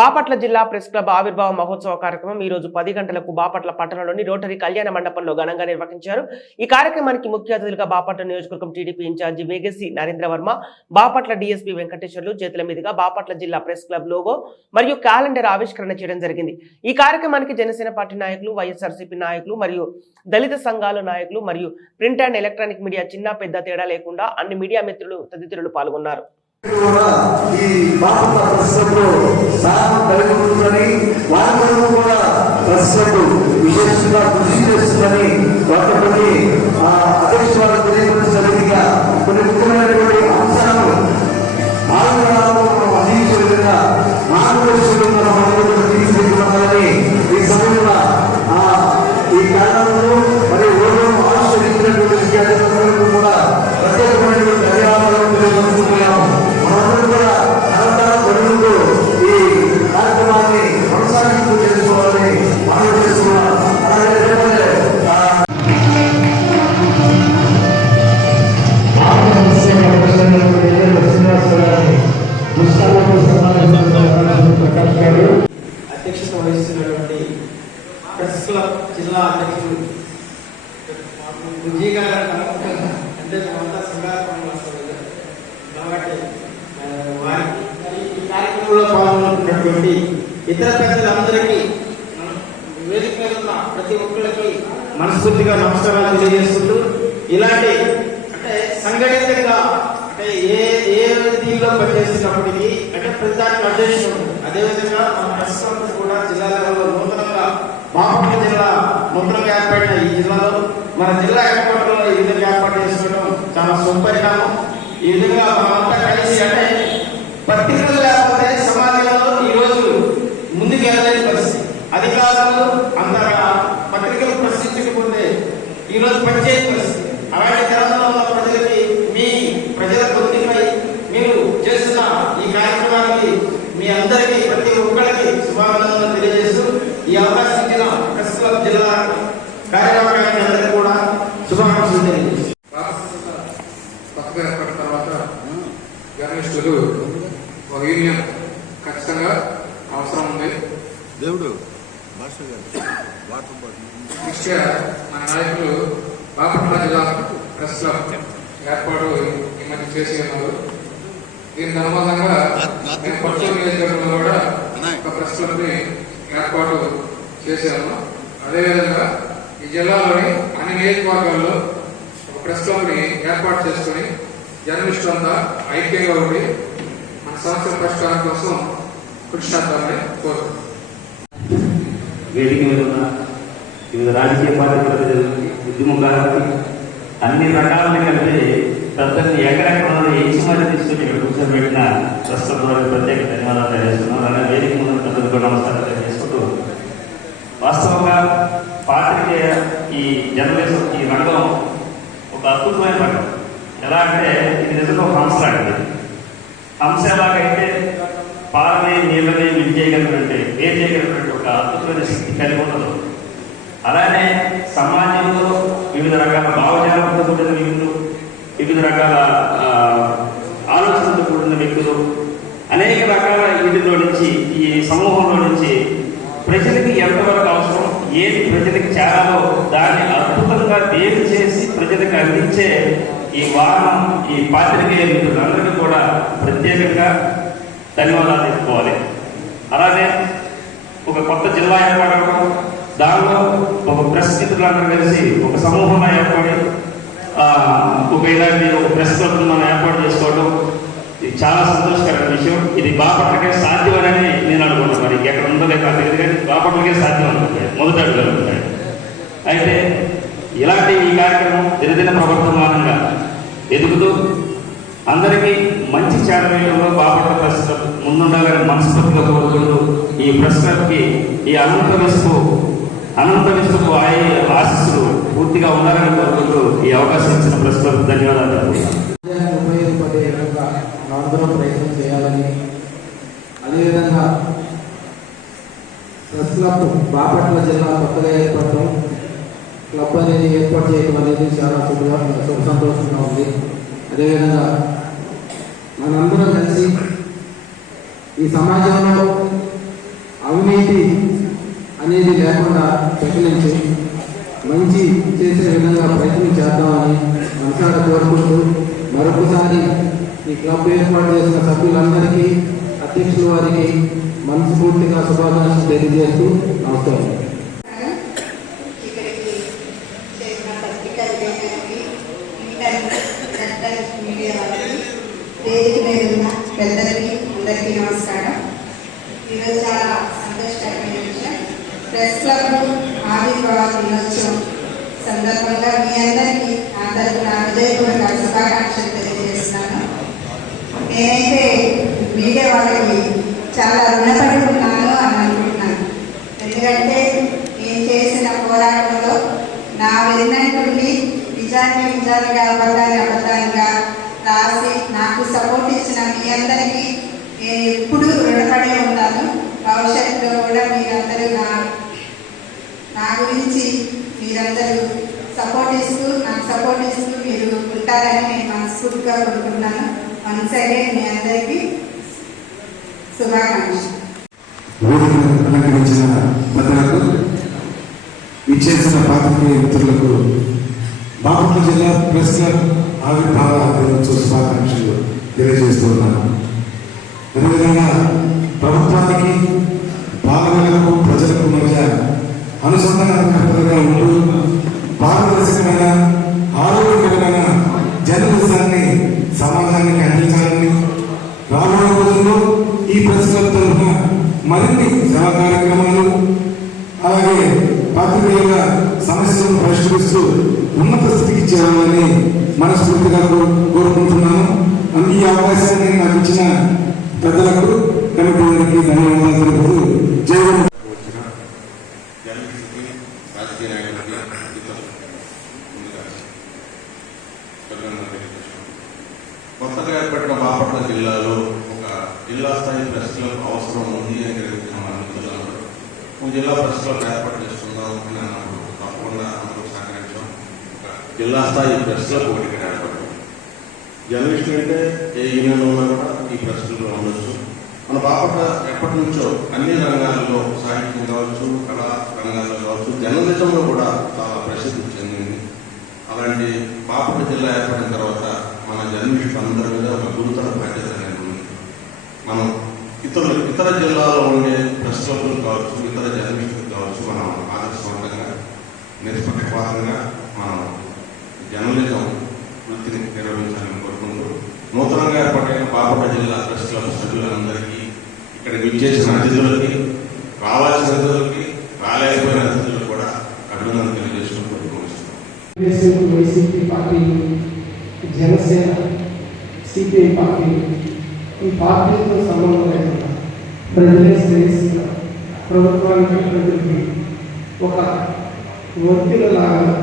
బాపట్ల జిల్లా press club ఆవిర్భావ మహోత్సవ కార్యక్రమం ఈ రోజు 10 గంటలకు బాపట్ల పట్టణంలోని రోటరీ కళ్యాణ మండపంలో ఘనంగా నిర్వహించారు. ఈ కార్యక్రమానికి ముఖ్య అతిథులుగా బాపట్ల నియోజకవర్గం TDP incharge Vegasi Narendra Varma, Bapatla DSP Venkateswarlu చేతుల మీదుగా బాపట్ల జిల్లా ప్రెస్ క్లబ్ లోగో మరియు క్యాలెండర్ ఆవిష్కరణ చేయడం జరిగింది. ఈ కార్యక్రమానికి జనసేన పార్టీ నాయకులు, వైఎస్ఆర్సీపీ నాయకులు మరియు దళిత సంఘాల నాయకులు మరియు ప్రింట్ అండ్ ఎలక్ట్రానిక్ మీడియా చిన్న పెద్ద తేడా లేకుండా అన్ని మీడియా మిత్రులు తదితరులు పాల్గొన్నారు. ఈ బాపట్ల ప్రశ్నకు సాధన కలిగి ఉంటుందని వారందరూ కూడా ప్రశ్నకు విశేషంగా కృషి చేస్తుందని వాటి అధ్యక్షులు తెలియపరిచినట్టుగా కొన్ని ముఖ్యమైనటువంటి అంశాలు ఆంధ్రాలో అందించే విధంగా మార్గదర్శకంగా తీసుకెళ్తున్నామని ఈ సమయంలో ఈ కారణంలో మరియు ఓటం ఆవిష్కరించినటువంటి విద్యార్థులందరికీ కూడా ప్రత్యేకమైనటువంటి ధన్యవాదాలు తెలియజేస్తున్నాము. ఈ కార్యక్రమాన్ని కొనసాగింపు చేసుకోవాలని మనం చేస్తున్నాం. అధ్యక్షత వహిస్తున్నటువంటి ప్రెస్ క్లబ్ జిల్లా అధ్యక్షుడు విజయ్ గారు అంటే మేమంతా సంఘాత్మకం వస్తుంది కాబట్టి వారికి ఈ కార్యక్రమంలో పాల్గొన్నటువంటి ఇతర పెద్దలందరికీ వేదిక మీద ఉన్న ప్రతి ఒక్కరికి మనస్ఫూర్తిగా నమస్కారాలు తెలియజేస్తుంటూ ఇలాంటి అంటే సంఘటితంగా అంటే ఏ దీనిలో పనిచేస్తున్నప్పటికీ అంటే ప్రతిదానికి అధ్యక్షుడు అదేవిధంగా మన ప్రస్తుతం కూడా జిల్లా లెవెల్లో నూతనంగా బాపట్ల జిల్లా నూతనంగా ఏర్పడిన ఈ జిల్లాలో మన జిల్లా ఏర్పాటులో ఈ విధంగా ఏర్పాటు చేసుకోవడం చాలా సుపరిణామం. ఈ విధంగా మనమంతా కలిసి అంటే పత్రికలు లేకపోతే సమాజంలో ఈ రోజు ముందుకు వెళ్ళలేని పరిస్థితి. అధికారులు అంతగా పత్రికలు ప్రశ్నించకపోతే ఈ రోజు పనిచేయని పరిస్థితి. అలాంటి తెలంగాణలో ఉన్న ప్రజలకి మీ ప్రజల పొందికై మీరు చేస్తున్న ఈ కార్యక్రమానికి మీ అందరికీ ప్రతి ఒక్కరికి శుభాకాంక్షలు తెలియజేస్తూ ఈ అవకాశం ఇచ్చిన ప్రెస్ క్లబ్ జిల్లా కార్యవర్గానికి అందరికీ కూడా శుభాకాంక్షలు తెలియజేస్తారు. జర్నలిస్టులు ఒక యూనియన్ ఖచ్చితంగా అవసరం ఉంది. ముఖ్య మన నాయకులు బాపట్ల జిల్లా ప్రెస్ క్లబ్ ఏర్పాటు ఈ మధ్య చేసి ఉన్నారు. దీనికి అనుబంధంగా నేను పట్టణ నియోజకవర్గంలో కూడా ఒక ప్రెస్ క్లబ్ ని ఏర్పాటు చేశాను. అదేవిధంగా ఈ జిల్లాలోని అన్ని నియోజకవర్గాల్లో ఒక ప్రెస్ క్లబ్ ని ఏర్పాటు చేసుకుని జర్నలిస్టులంతా ఐక్యంగా ఉండి మన సమస్యల పరిష్కారం కోసం కృషి చేద్దామని కోరుతున్నాను. వేదిక మీద ఉన్న వివిధ రాజకీయ పార్టీల ఉద్యమకారులకి అన్ని రకాలను కలిపి పెద్దల్ని ఎక్కడెక్కడ ఏసి మధ్య తీసుకుని ఇక్కడ కూర్చోబెట్టిన ప్రస్తుతం ప్రత్యేక ధన్యవాదాలు తెలియజేస్తున్నాం. అలాగే వేదిక ముందు పెద్దలకు నమస్కారాలు తెలియజేసుకుంటూ వాస్తవంగా పాత్రికేయ ఈ జర్నలిజం ఈ రంగం ఒక అద్భుతమైన రంగం. ఎలా అంటే ఇది నిజంగా ఒక హంస లాంటిది. హంస ఎలాగైతే పాలని నీళ్ళని విడి చేయగలిగినట్టే వేరు చేయగలిగినట్టు ఒక అద్భుతమైన శక్తి కలిగి ఉండదు. అలానే సమాజంలో వివిధ రకాల భావజాలంతో కూడిన వివిధ రకాల ఆలోచనలతో కూడిన వ్యక్తులు అనేక రకాల వీటిలో నుంచి ఈ సమూహంలో నుంచి ప్రజలకి ఎంతవరకు అవసరం, ఏది ప్రజలకు చేరాలో దాన్ని అద్భుతంగా వేరు చేసి ప్రజలకు అందించే ఈ వాహనం ఈ పాత్రికేయ మిత్రులందరికీ కూడా ప్రత్యేకంగా ధన్యవాదాలు చెప్పుకోవాలి. అలాగే ఒక కొత్త జిల్లా ఏర్పడడం, దానిలో ఒక ప్రెస్ మిత్రులందరూ కలిసి ఒక సమూహంగా ఏర్పడి ఒక ఇలాంటి ఒక ప్రెస్ క్లబ్ మనం ఏర్పాటు చేసుకోవడం ఇది చాలా సంతోషకరమైన విషయం. ఇది బాపట్లకే సాధ్యమని నేను అనుకుంటున్నాను. మరి ఎక్కడ ఉందో లేక తెలియదు కానీ బాపట్లకే సాధ్యం అనుకుంటాయి మొదటి అడుగులుంటాయి. అయితే ఇలాంటి ఈ కార్యక్రమం దినదిన ప్రవర్తమానంగా ఎదుగుతూ అందరికీ మంచి చేరవేయడంలో బాపట్ల ప్రెస్ క్లబ్ ముందుండాలని మనస్ఫూర్తిగా కోరుకుంటూ ఈ ప్రెస్ క్లబ్కి ఈ అనంత విసుకు ఆశీస్సులు పూర్తిగా ఉండాలని కోరుకుంటూ ఈ అవకాశం ఇచ్చిన ప్రెస్ క్లబ్ ధన్యవాదాలు. అందరం ప్రయత్నం చేయాలని, అదేవిధంగా ప్రెస్ క్లబ్ బాపట్ల జిల్లా కొత్తగా ఏర్పడటం, క్లబ్ అనేది ఏర్పాటు చేయడం అనేది చాలా శుభ సంతోషంగా ఉంది. మనందరం కలిసి ఈ సమాజంలో అవినీతి అనేది లేకుండా ప్రకటించి మంచి చేసే విధంగా ప్రయత్నం చేద్దామని మనసారా కోరుకుంటూ మరొకసారి ఈ క్లబ్ ఏర్పాటు చేసిన సభ్యులందరికీ అధ్యక్షుల వారికి మనస్ఫూర్తిగా శుభాకాంక్షలు తెలియజేస్తూ నమస్కారం. ఇక్కడికి చేసిన పత్రికా విలేకరులకి, మీడియా వాళ్ళకి, వేదిక మీద ఉన్న పెద్దలకి అందరికీ నమస్కారం. ఈరోజు చాలా సంతోషకరమైన విషయం, ప్రెస్ క్లబ్ ఆవిర్భావ దినోత్సవం సందర్భంగా మీ అందరికీ నా తరపున హృదయపూర్వక శుభాకాంక్షలు తెలియజేస్తున్నాను. నేనైతే మీడియా వాళ్ళకి చాలా రుణపడి ఉన్నాను అని అనుకుంటున్నాను. ఎందుకంటే నేను చేసిన పోరాటంలో నా వెన్నట్టుండి నిజాన్ని నిజాలుగా అబద్ధాలుగా రాసి నాకు సపోర్ట్ ఇచ్చిన మీ అందరికీ నేను ఎప్పుడూ రుణపడే ఉంటాను. భవిష్యత్తులో కూడా మీరందరూ నా గురించి మీరందరూ నాకు సపోర్ట్ ఇస్తూ మీరు ఉంటారని నేను మనస్ఫూర్తిగా కోరుకుంటున్నాను. వన్స్ అగైన్ మీ అందరికీ శుభాకాంక్షలు. అలంకరించిన పెద్దలకు, ఇచ్చేసిన పాత్రికేయ మిత్రులకు బాపట్ల జిల్లా ప్రెస్ క్లబ్ ఆవిర్భావ దినోత్సవ శుభాకాంక్షలు తెలియజేస్తున్నాను. అదేవిధంగా ప్రభుత్వానికి, పాలనలకు, ప్రజలకు మధ్య అనుసంధానకర్తలుగా ఉంటూ పారదర్శకమైన, ఆరోగ్యకరమైన జర్నలిజాన్ని సమాజానికి అందించాలని, రాబోయే రోజుల్లో ఈ ప్రెస్ క్లబ్ తరఫున మరిన్ని సేవా కార్యక్రమాలు, అలాగే పాత్రికేయుల సమస్యలను పరిష్కరిస్తూ ఉన్నత స్థితికి చేరాలని మనస్ఫూర్తిగా కోరుకుంటున్నాను. ఈ అవకాశాన్ని నాకు ఇచ్చిన పెద్దలకు, కమిటీ వారికి ధన్యవాదాలు తెలుపుతూ జై కొత్తగా ఏర్పడిన బాపట్ల జిల్లాలో ఒక జిల్లా స్థాయి ప్రెస్ క్లబ్ అవసరం ఉంది అని గ్రహించిన మన మిత్రులందరూ జిల్లా ప్రెస్ క్లబ్ ఏర్పాటు చేస్తున్నాం అని అన్నప్పుడు తప్పకుండా అందరూ సహకరించాం. ఒక జిల్లా స్థాయి ప్రెస్ క్లబ్ ఒకటి ఏర్పడతాం. జర్నలిస్టులు అంటే ఏ యూనియన్లో ఉన్నా కూడా ఈ ప్రెస్ క్లబ్లో ఉండొచ్చు. మన బాపట్ల ఎప్పటి నుంచో అన్ని రంగాల్లో, సాహిత్యం కావచ్చు, కళా రంగాల్లో కావచ్చు, జర్నలిజంలో కూడా చాలా ప్రసిద్ధి చెందింది. అలాంటి బాపట్ల జిల్లా ఏర్పడిన తర్వాత మన జర్నలిస్టులు అందరి మీద ఒక గురుతర బాధ్యత అనేది ఉంది. మనం ఇతర జిల్లాలో ఉండే ప్రెస్ క్లబ్లు కావచ్చు, ఇతర జర్నలిస్టులు కావచ్చు, మనం ఆదర్శవంతంగా, నిష్పక్షపాతంగా మనం జర్నలిజం వృత్తిని నిర్వహించాలని కోరుకుంటూ, నూతనంగా ఏర్పడిన బాపట్ల జిల్లా ప్రెస్ క్లబ్ సభ్యులందరికీ, ఇక్కడికి విచ్చేసిన అతిథులకి, రావాల్సిన అతిథులకి, రాలేకపోయిన అతిథులకు కూడా అభినందనలు తెలియజేసుకుంటూ YCP party, Janasena, CPI party, ఈ పార్టీలతో సంబంధం లేకుండా ప్రజలే శ్రేయస్సుగా ప్రభుత్వానికి, ప్రజలకి ఒక ఒత్తిడిలాగా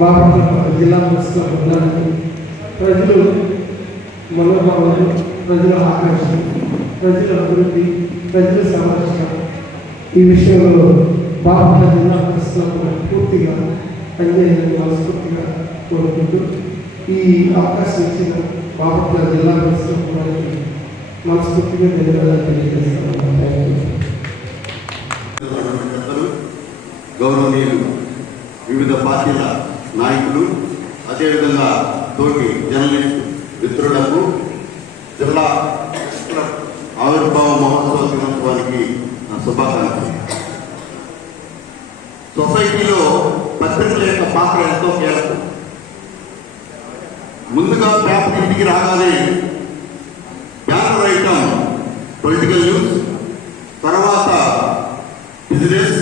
బాపట్ల జిల్లా ప్రెస్ క్లబ్ ఉండడానికి ప్రజలు మనోభావాలు, ప్రజల ఆకాంక్ష, ప్రజల అభివృద్ధి, ప్రజల సంరక్షణ, ఈ విషయంలో బాపట్ల జిల్లా ప్రెస్ క్లబ్ పూర్తిగా పనిచేయాలని మనస్ఫూర్తిగా కోరుకుంటూ, ఈ అవకాశం ఇచ్చిన బాపట్ల జిల్లా ప్రెస్ క్లబ్ వారికి మనస్ఫూర్తిగా ధన్యవాదాలు తెలియజేస్తున్నాను. గౌరవనీయులు, వివిధ పార్టీల నాయకులు, అదేవిధంగా తోటి జర్నలిస్టు మిత్రులకు జిల్లా ఆవిర్భావ మహోత్సవ దినోత్సవానికి నా శుభాకాంక్షలు. సొసైటీలో పత్రికల యొక్క పాత్ర ఎంతో కీలకం. ముందుగా పేపర్ ఇంటికి రాగానే బ్యానర్ ఐటమ్ పొలిటికల్ న్యూస్, తర్వాత బిజినెస్,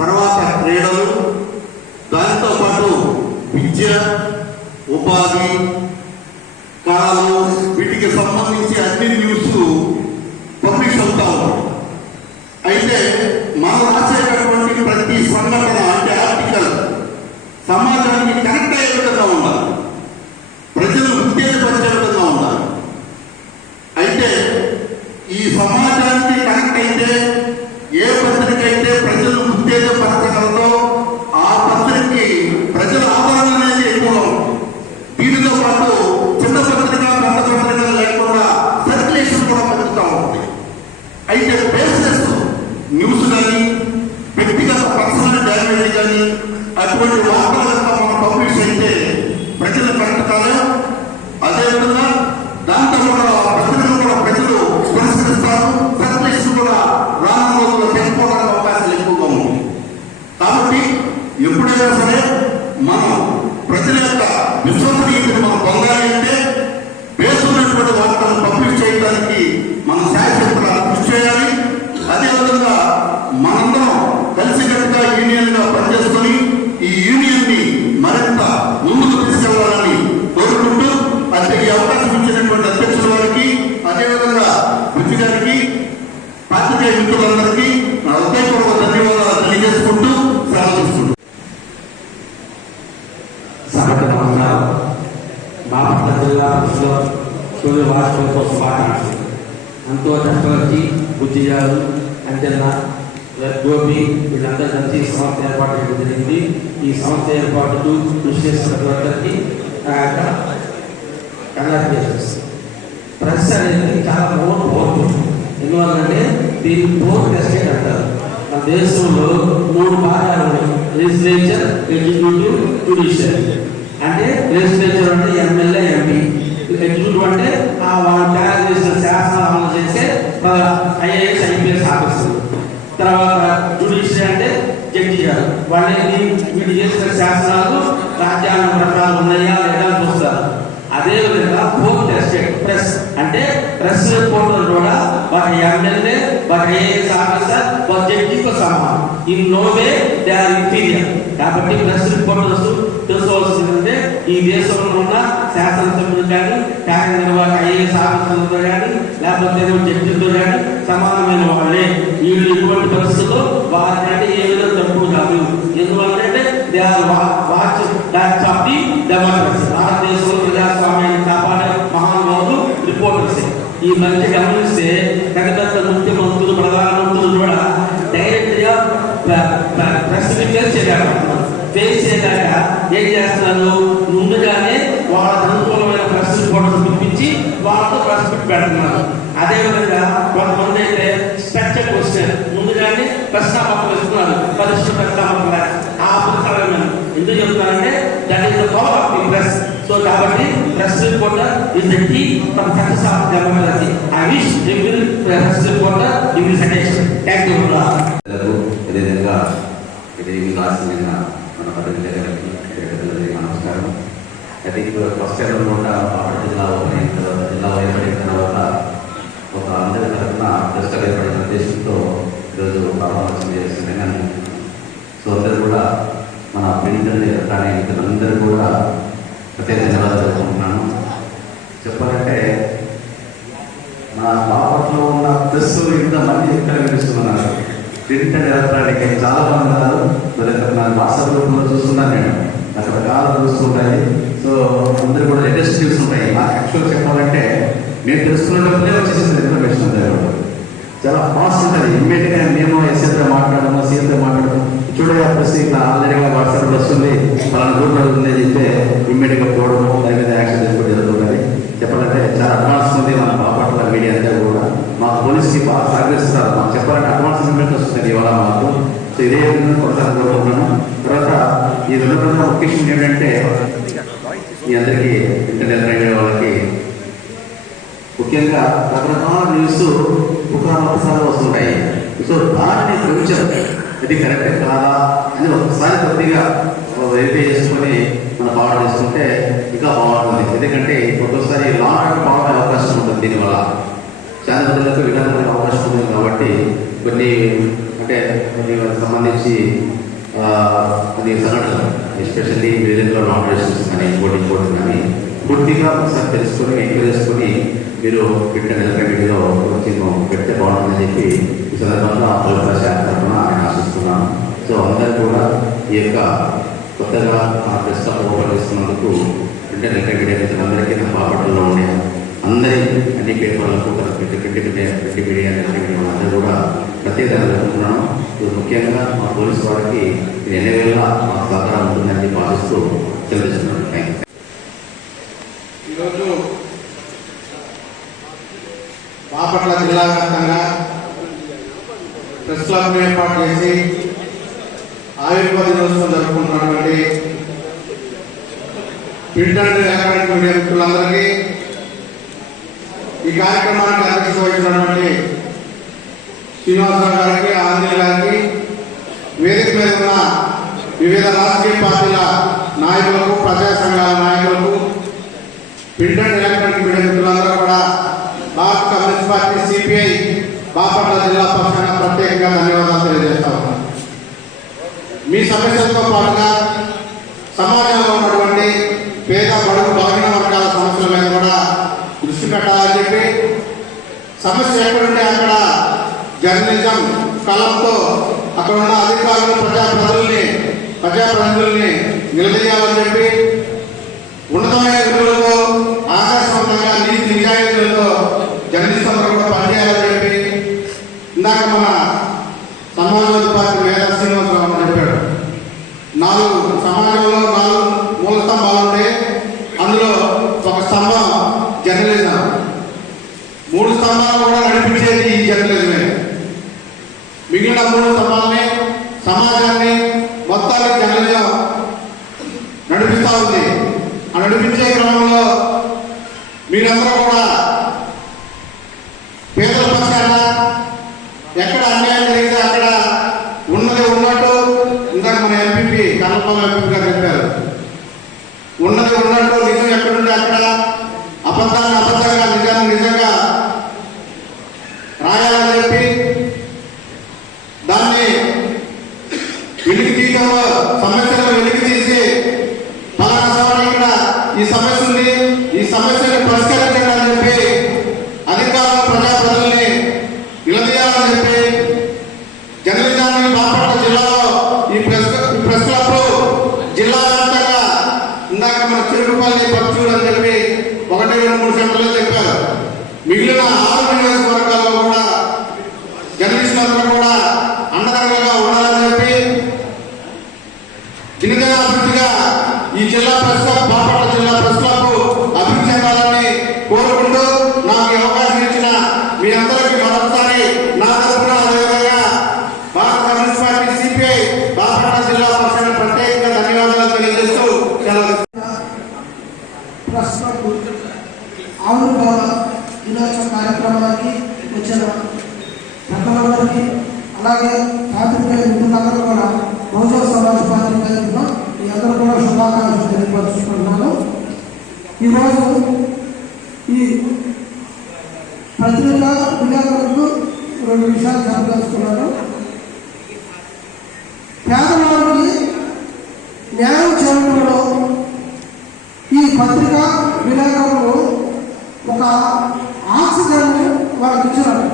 తర్వాత క్రీడలు, దానితో పాటు విద్య, ఉపాధి, కళలు, వీటికి సంబంధించి అన్ని న్యూస్ పబ్లిష్ అవుతా ఉంటాయి. అయితే మనం రాసేటటువంటి ప్రతి సంఘటన అంటే ఆర్టికల్ సమాజానికి కనెక్ట్ అయ్యే విధంగా ఉండాలి, ప్రజలు ఉత్తేజపరిచే విధంగా ఉండాలి. అయితే ఈ సమాజానికి కనెక్ట్ అయితే ఏ పత్రిక అయితే ప్రజలు ఉత్తేజపరచగలదో ఆ పత్రికకి ప్రజల ఆదరణ అనేది ఎక్కువగా ఉంటుంది. దీనితో పాటు చిన్న పత్రిక, పెద్ద పత్రికలు లేకుండా సర్క్యులేషన్ ప్రెస్లో సూర్య వాస్తవంతో శుభాకాంక్షలు. ఎంతో కష్టపడి బుద్ధిజాలు అంజన్న గోపి వీళ్ళందరూ కలిసి సంస్థ ఏర్పాటు చేయడం జరిగింది. ఈ సంస్థ ఏర్పాటుకు కృషి చేసిన ప్రతి కంగ్రాచులేషన్స్. ప్రెస్ అనేది చాలా పవర్ఫుల్. ఎందువల్లంటే దీన్ని బోర్డ్ ఎస్టేట్ అంటారు. మన దేశంలో 3 భాగాలు ఉన్నాయి: లెజిస్లేచర్, ఎగ్జిక్యూటివ్, జ్యుడిషియల్. అంటే లెజిస్లేచర్ అంటే ఎమ్మెల్యే, ఎంపీ. ఎగ్జిక్యూటివ్ అంటే వాళ్ళు తయారు చేసిన శాసనాలు అమలు చేసే IAS, IPS ఆఫీసర్లు. తర్వాత జ్యుడిషియల్ అంటే జడ్జి గారు. వాళ్ళని వీళ్ళు చేసిన శాసనాలు రాజ్యాంగం ప్రకారం ఉన్నాయా లేదా చూస్తారు. అదేవిధంగా ఫోర్త్ ఎస్టేట్ ప్రెస్ అంటే ప్రెస్ రిపోర్టర్ కూడా ఒక ఎమ్మెల్యే, ఒక IAS ఆఫీసర్, ఒక జడ్జితో సమానం. In no way they are inferior. కాబట్టి ప్రెస్ రిపోర్టర్స్ తెలుసుకోవాల్సిందంటే ఈ దేశంలో ఉన్న శాసనసభ్యులు కానీ, కార్యనిర్వాహక IAS ఆఫీసర్లతో కానీ, లేకపోతే జడ్జితో కానీ సమానమైన వాళ్ళే. వీళ్ళు ఇటువంటి పరిస్థితుల్లో వారికంటే ఏ విధంగా తక్కువ కాదు. ఎందువల్లంటే they are watch dogs of the democracy. భారతదేశంలో ప్రజాస్వామ్యాన్ని కాపాడే మహానుభావులు రిపోర్టర్స్. ఈ మధ్య గమనిస్తే పెద్ద ముఖ్యమంత్రులు, ప్రధానమంత్రులు కూడా డైరెక్ట్ గా ప్రెస్ ఫేస్ చేయలేక ఏం చేస్తున్నారు, ముందుగానే వాళ్ళకు అనుకూలమైన ప్రెస్ రిపోర్టర్స్ పిలిపించి వాళ్ళతో ప్రెస్ మీట్ పెడుతున్నారు. అదేవిధంగా కొంతమంది అయితే స్ట్రక్చర్ క్వశ్చన్ ముందుగానే ప్రశ్నాపత్రం ఇస్తున్నారు. పరిస్థితి ప్రశ్నాపత్రం ఆ పుస్తకాలను ఎందుకు చెప్తున్నారంటే that is the power of the press. So కాబట్టి press reporter is the key for success of democracy. I wish every press reporter in this attention. Thank you. అదేవిధంగా ఇది రాసిన మన పద్ధతి నమస్కారం. అయితే ఇప్పుడు ఫస్ట్ టైం కూడా జిల్లా ఓపెన్ జిల్లా ఏర్పడిన తర్వాత ఒక అందరి తరఫున దృష్టి ఏర్పడిన ఉద్దేశంతో ఈరోజు ప్రారంభోత్సవం చేస్తుందని. సో అందరూ కూడా మన ప్రింట్ ఎలక్ట్రానిక్ అందరూ కూడా ప్రత్యేక ధన్యవాదాలు చెప్పుకుంటున్నాను. చెప్పాలంటే మన బాపట్లో ఉన్న ప్రెస్ ఇంతమంది ఎక్కడ కనిపిస్తున్నారు. ప్రింట్ అండ్ ఎలక్ట్రానిక్ చాలా మంది ఉన్నారు. వాట్సాప్ గ్రూప్లో చూస్తున్నాను నేను, రకరకాల గ్రూప్స్ ఉంటాయి. సో అందరూ కూడా లేటెస్ట్ న్యూస్ ఉంటాయి. నాకు యాక్చువల్ చెప్పాలంటే మేము తెలుసుకున్నప్పుడే వచ్చేసింది ఇన్ఫర్మేషన్ అంతా కూడా చాలా ఫాస్ట్ ఉంటుంది. ఇమ్మీడియట్గా మేము ఎస్ఏతో మాట్లాడము, సీఎంతో మాట్లాడము. చూడగా ప్రెస్ ఇట్లా ఆల్రెడీగా వాట్సాప్లో వస్తుంది, పలానా గ్రూప్ అవుతుంది అని చెప్తే ఇమ్మీడియట్గా పోవడము, దాని మీద యాక్షన్ తీసుకోవడం జరుగుతుంది. చెప్పాలంటే చాలా అడ్వాన్స్ ఉంది మన బాపట్ల మీడియా అంతా కూడా. మాకు పోలీసుకి బాగా సహకరిస్తారు. మాకు చెప్పాలంటే అడ్వాన్స్ మూమెంట్ వస్తుంది ఇవాళ మాకు. సో ఇదే విధంగా కొనసాగుతున్నాను. తర్వాత ఈ రెండు ముఖ్య విషయం ఏంటంటే మీ అందరికీ ఇంటర్నెట్ రైడ్ వాళ్ళకి ముఖ్యంగా రకరకాల న్యూస్ ఒకసారి వస్తుంటాయి. సో దాన్ని కొంచెం ఇది కరెక్ట్ కాదా అని ఒకసారి కొద్దిగా వెరిఫై చేసుకొని మనం ఫార్వర్డ్ చేసుకుంటే ఇంకా బాగుంటుంది. ఎందుకంటే ఒక్కొక్కసారి లాంగ్ బాగుండే అవకాశం ఉంటుంది. దీనివల్ల చాలా ప్రజలకు విధానం అవకాశం ఉంటుంది. కాబట్టి కొన్ని అంటే సంబంధించి కొన్ని సంఘటనలు ఎస్పెషల్లీ విలేజ్లో నామినేషన్స్ కానీ ఓటింగ్ కోర్టు కానీ పూర్తిగా ఒకసారి తెలుసుకొని ఎంక్వైరీ చేసుకొని మీరు పెట్టిన వీడియో పెడితే బాగుంటుందని చెప్పి ఈ సందర్భంగా ప్రభుత్వ శాఖ తరఫున నేను ఆశిస్తున్నాను. సో అందరూ కూడా ఈ యొక్క కొత్తగా ప్రెస్ ఓపెన్ చేస్తున్నందుకు ఇంటర్నెట్ మీడియా అందరికీ నా బాపట్లలో ఉండే అందరి అన్ని పేపర్లకు ప్రింట్ మీడియా అందరూ కూడా ప్రత్యేక జరుపుకుంటున్నాను. ముఖ్యంగా మా పోలీసు వారికి ఎన్ని వేళ మాకు సహకారం ఉంటుందని భావిస్తూ తెలియజేస్తున్నాను. Thank you. ఈరోజు బాపట్ల జిల్లా వ్యాప్తంగా ప్రెస్ క్లబ్ ఏర్పాటు చేసి ఆవిర్భావ దినోత్సవం జరుపుకుంటున్నటువంటి ప్రింట్ అండ్ ఎలక్ట్రానిక్ మీడియా మిత్రులందరికీ, ఈ కార్యక్రమానికి అధ్యక్షత వహించినటువంటి శ్రీనివాసరావు గారికి, ఆంజనేయ గారికి, వేదిక మీద ఉన్న వివిధ రాజకీయ పార్టీల నాయకులకు, ప్రజా సంఘాల నాయకులకు, ప్రింట్ అండ్ ఎలక్ట్రానిక్ మీడియా మిత్రులందరూ కూడా భారత కమ్యూనిస్ట్ పార్టీ CPI బాపట్ల జిల్లా పక్షాన ప్రత్యేకంగా ధన్యవాదాలు తెలియజేస్తా ఉన్నాను. మీ సమస్యలతో పాటుగా సమాజంలో ఉన్నటువంటి పేద బడుగు బలహీన వర్గాల సమస్యల మీద కూడా దృష్టి పెట్టాలని చెప్పి, సమస్య ఎక్కడుంటే అక్కడ జర్నలిజం కలంతో అక్కడ ఉన్న అధికారులు ప్రజాప్రతినిధుల్ని నిలదీయాలని చెప్పి, ఉన్నతమైన విలువలతో ఆకాశ నడిపించే క్రమంలో మీరందరూ కూడా పేదల పక్షాన ఎక్కడ అన్యాయం జరిగితే అక్కడ ఉన్నది ఉన్నట్టు, ఇందాక మన ఎంపీ కనపల్లి ఎంపీ గారు చెప్పారు, ఉన్నది ఉన్నట్టు నిజం ఎక్కడుంటే అక్కడ, అబద్ధాన్ని అబద్ధంగా నిజాన్ని నిజంగా రాయాలని చెప్పి దాన్ని వెలికి తీయడంలో సమస్యలను వెలికి తీసి పలానా సవాళ్ళు ఇక్కడ ఈ సమస్య ఉంది, ఈ సమస్యను పరిష్కరించండి అని చెప్పి అధికారులు ప్రజాప్రతినిధుల్ని నిలదీయాలని చెప్పి జర్నలిజాన్ని బాపట్ల జిల్లాలో ఈ ప్రెస్ క్లబ్ జిల్లా వ్యాప్తంగా ఇందాక మన చిరుపల్లి పచ్చూరు అని చెప్పి 1, 2, 3 సెంటర్లో చెప్పారు. మిగిలిన 6 నియోజకవర్గాల్లో కూడా జర్నలిస్టులందరూ కూడా అండదండలుగా ఉండాలని చెప్పి దినదిన అభివృద్ధిగా ఈ జిల్లా ప్రెస్ క్లబ్ బాపట్ల జిల్లా ప్రెస్ క్లబ్ అభివృద్ధి చెందాలని కోరుకుంటూ నాకు ఈ అవకాశం ఇచ్చిన మీ అందరికీ మరొకసారి నా తరఫున అదేవిధంగా భారత కమ్యూనిస్ట్ పార్టీ సిపిఐ బాపట్ల జిల్లా పక్షాన ప్రత్యేకంగా ధన్యవాదాలు తెలియజేస్తూ ప్రెస్ క్లబ్ ఆవిర్భావ దినోత్సవ కార్యక్రమానికి వచ్చిన పెద్దలందరికీ అలాగే పాత్రికేయ మిత్రులందరూ కూడా బహుజన సమాజ్ పార్టీ తరఫున మీ అందరూ కూడా శుభాకాంక్షలు తెలియపరుచుకుంటున్నాను. ఈరోజు ఈ పత్రికా విలేకరులకు 2 విషయాలు చెప్పదలుచుకున్నాను. పేదవారికి న్యాయం చేయడంలో ఈ పత్రికా విలేకరులు ఒక ఆక్సిజన్ వాళ్ళకి ఇచ్చినారు.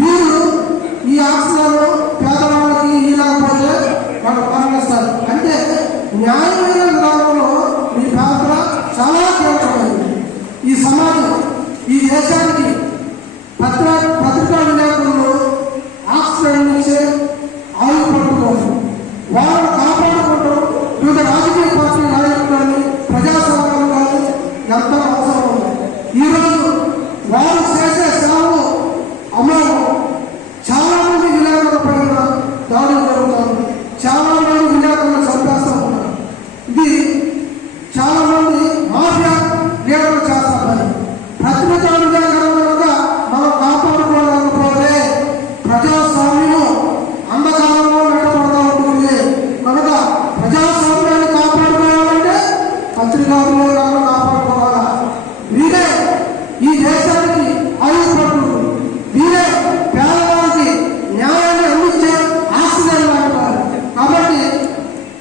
వీరు ఈ ఆక్సిజన్ పేదవాళ్ళకి ఇవ్వకపోతే వాళ్ళు మరణిస్తారు. అంటే న్యాయమైన విధానంలో మీ పాత్ర చాలా కీలకమైనది. ఈ సమాజం, ఈ దేశానికి పత్రికా విలేకరులు ఆక్సిజన్ ఇచ్చే ఆయుపడుతున్నారు. వాళ్ళని కాపాడుకుంటూ వివిధ రాజకీయ పార్టీ నాయకులని ప్రజా సంఘాలు కానీ ఎంతో అవసరం ఉంది. ఈరోజు వారు చేసే సేవలు అమలు చాలా మంది విలేకరుల పైన దాడులు జరుగుతుంది. చాలా మంది విలేకరులు చంపేస్తూ ఉన్నారు. ఇది చాలా మంది మాఫియా లీడర్లు చేస్తారు. పత్రికా విలేకరులుగా మనం కాపాడుకోలేకపోతే ప్రజాస్వామ్యం అంధకారంలో నెట్టబడతా ఉంటుంది. కనుక ప్రజాస్వామ్యాన్ని కాపాడుకోవాలంటే పత్రికా విలేకరులను కాపాడుకోవాలా. వీరే ఈ దేశానికి ఆయుధపడుతుంది. వీరే పేదవారికి న్యాయాన్ని అందించే ఆక్సిజన్ లాంటివారు. కాబట్టి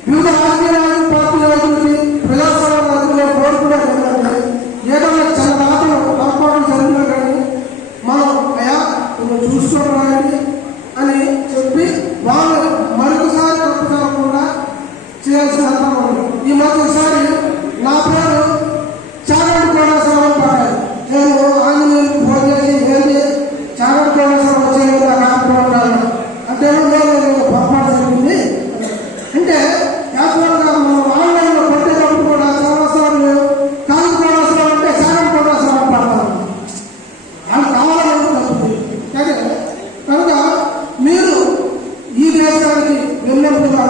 వివిధ రాజకీయ పార్టీ నాయకులకి ప్రజాస్వామ్య నాయకులు కోరుకునేది ఏంటంటే ఏదైనా చిన్న రాత్రులు పొరపాటు జరిగినా కానీ మనం అయ్యా నువ్వు చూసుకోవడానికి అని చెప్పి వాళ్ళు మరొకసారి తప్పు జరగకుండా చేయాల్సిన అవసరం ఉంది. ఈ మరొకసారి నా పేరు చాగంటి కోటేశ్వరరావు పాడారు. నేను ఆంజనేయులకు ఫోన్ చేసి ఏంటి చాగంటి కోటేశ్వరరావు వచ్చే రాకపోవడం అంటే నేను పొరపాటు జరిగింది అంటే యాత్రగా మనం ఆన్లైన్లో కొట్టేటప్పుడు కూడా చాలాసార్లు చాగంటి కోటేశ్వరరావు అంటే చాగంటి కోటేశ్వరరావు పడతాను. వాళ్ళు కావాలని తప్పుతుంది. కనుక మీరు ఈ దేశానికి వెన్నెముకగా